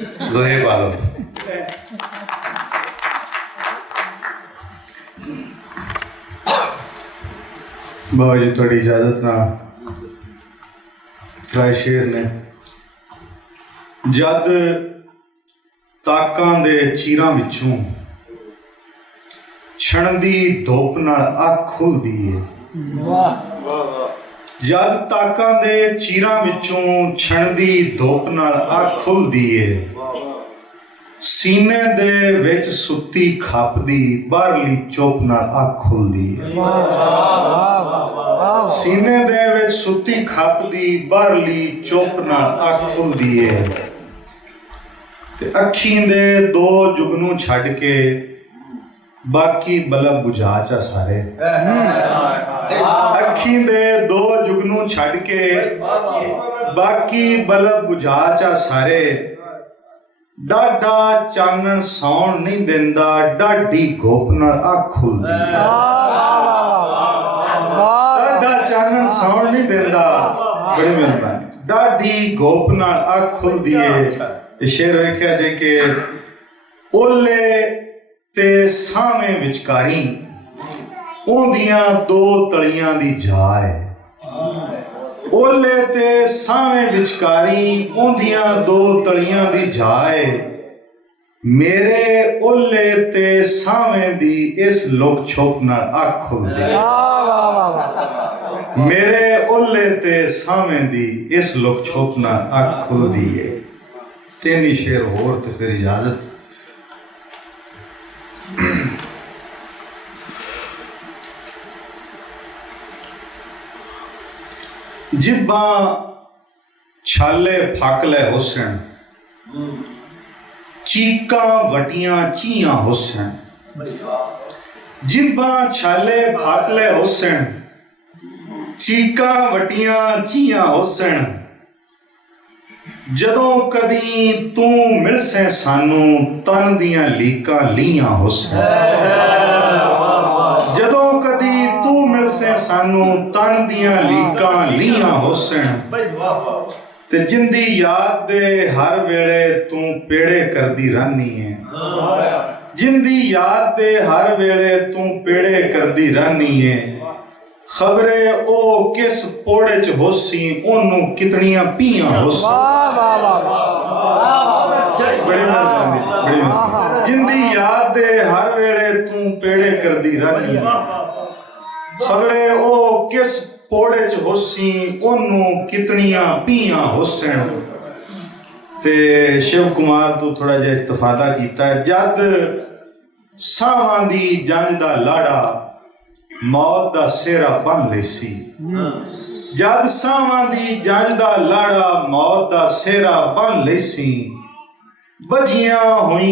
ज़ोहेब आलम। बाबा जी थोड़ी इजाजत ना राय शेर ने जद ताकां दे चीरां विचों छणदी धुप नाल अख खुलदी है। जद ताकां दे चीरां विचों छणदी धुप नाल अख खुलदी है, सीने दे विच सुत्ती खपदी बाहरली चुप नाल अख खुलदी है। सीने दे विच सुत्ती खपदी बाहरली चुप नाल अख खुलदी है। ते अखीं दे दो जुगनू छड्ड के बाकी बलब बुझा चा सारे। अखीं दे दो जुगनू छड्ड के बाकी बलब बुझा चा सारे। डाढा चानण सौण नहीं दिंदा, डाढी घुप नाल अख खुलदी है। डाढा चानण सौण नहीं दिंदा, बड़ी मेहरबानी, डाढी घुप नाल अख खुलदी है। शेर वेख्या जे कि ओले ते सावें विचकारी ओंदियां दो तलियां दी जाए। ओले ते सावें विचकारी ओंदियां दो तलियां दी जाए। मेरे ओले ते सावें दी इस लुक छुप नाल अख खुलदी। मेरे ओले ते सावें दी इस लुक छुप नाल अख खुलदी है। तीन ही शेर होर ते फिर इजाजत। जिब्बा छाले फाकले हुसन, चीका वटियां चियां हुसन। जिब्बा छाले फाकले हुसन, चीका वटियां चियां हुसन। जदों कदी तू मिलसे सानू तन दियां लीकां लीयां हुसन। जदों कदी तू मिलसे सानू तन दियां लीकां लीयां हुसन। ते जिंदी याद दे हर वेले तू पेड़े करदी रहनी है। जिंदी याद दे हर वेले तू पेड़े करदी रहनी है। खबरे ओ किस पोड़े च होसी, ओनू कितनियां पियां होसी। बड़ी मेहरबानी, बड़ी मेहरबानी। जिंदी याद दे हर वेले तू पेड़े करदी रहनी है। खबरे ओ किस पोड़े च होसी, ओनू कितनियां पियां होसन। ते शिव कुमार तो थोड़ा जिहा इस्तफादा कीता है। जद सावां दी जंज दा लाड़ा मौत दा सेहरा बन लेसी। जद सावां दी जंज दा लाड़ा मौत दा सेहरा बन लेसी। बजियां होई